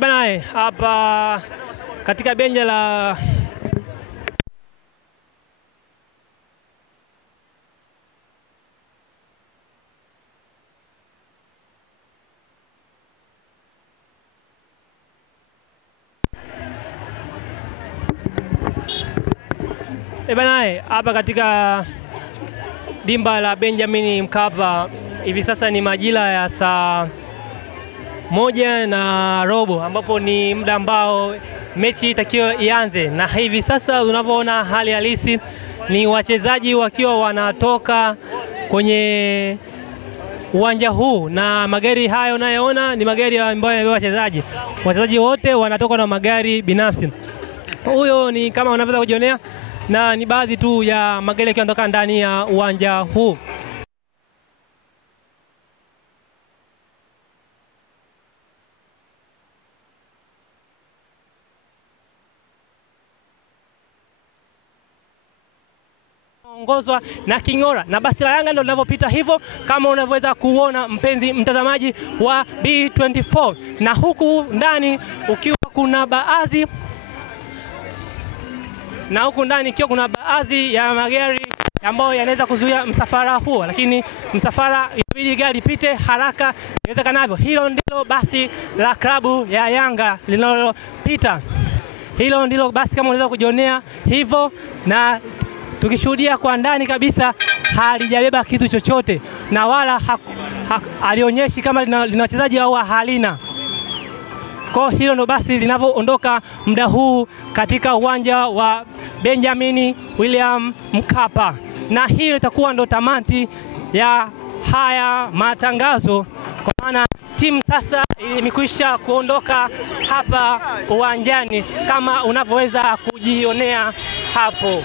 Bana, hapa katika benja la hapa katika dimba la Benjamin Mkapa hivi sasa ni majira ya saa 1:15 ambapo ni muda ambao mechi itakiwa ianze, na hivi sasa unavyoona hali halisi ni wachezaji wakiwa wanatoka kwenye uwanja huu, na magari hayo unayoona ni magari ambayo yamebeba wachezaji. Wachezaji wote wanatoka na magari binafsi. Huyo ni kama unaweza kujionea, na ni baadhi tu ya magari yakiondoka ndani ya uwanja huu. Ongozwa na King'ora, na basi la Yanga ndio linavyopita hivyo kama unavyoweza kuona mpenzi mtazamaji wa B24, na huku ndani ukiwa kuna baadhi ya magari ambayo yanaweza kuzuia msafara huo, lakini msafara inabidi gari pite haraka iwezekanavyo. Hilo ndilo basi la klabu ya Yanga linalopita. Hilo ndilo basi kama unaweza kujionea hivyo, na tukishuhudia kwa ndani kabisa halijabeba kitu chochote, na wala alionyeshi kama lina wachezaji au halina. Kwa hilo ndo basi linavyoondoka muda huu katika uwanja wa Benjamin William Mkapa, na hiyo itakuwa ndo tamati ya haya matangazo, kwa maana timu sasa imekwisha kuondoka hapa uwanjani kama unavyoweza kujionea hapo.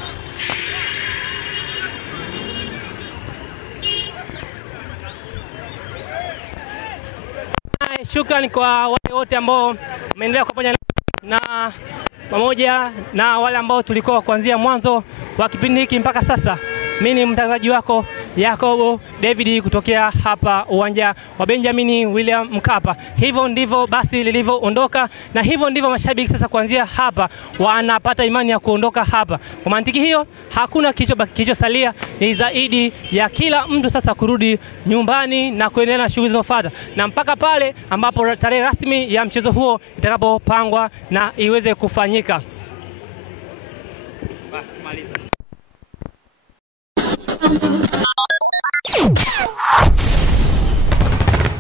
Shukrani kwa wale wote ambao wameendelea pamoja na wale ambao tulikuwa kuanzia mwanzo wa kipindi hiki mpaka sasa. Mimi ni mtangazaji wako Yakobo David kutokea hapa uwanja wa Benjamin William Mkapa. Hivyo ndivyo basi lilivyoondoka, na hivyo ndivyo mashabiki sasa kuanzia hapa wanapata imani ya kuondoka hapa. Kwa mantiki hiyo hakuna kilichosalia, ni zaidi ya kila mtu sasa kurudi nyumbani na kuendelea na shughuli zinazofuata, na mpaka pale ambapo tarehe rasmi ya mchezo huo itakapopangwa na iweze kufanyika. Basi maliza.